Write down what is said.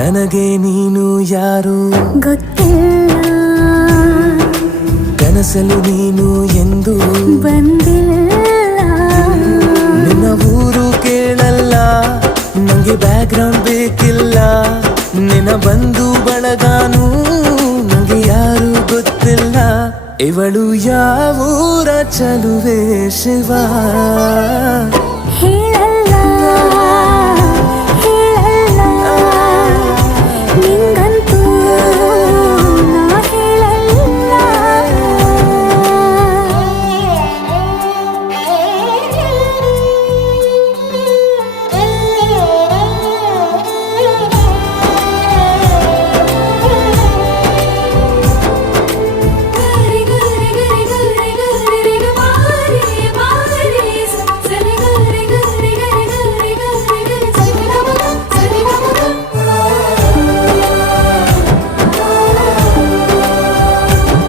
ನನಗೆ ನೀನು ಯಾರು ಗೊತ್ತಿಲ್ಲ, ಕನಸಲು ನೀನು ಎಂದು ಬಂದಿಲ್ಲ. ನಿನ್ನ ಊರು ಕೇಳಲ್ಲ, ನಂಗೆ ಬ್ಯಾಕ್ಗ್ರೌಂಡ್ ಬೇಕಿಲ್ಲ. ನಿನ್ನ ಬಂಧು ಬಳಗಾನು ನಂಗೆ ಯಾರು ಗೊತ್ತಿಲ್ಲ. ಇವಳು ಯಾವೂರ ಚಲುವೆ ಶಿವ.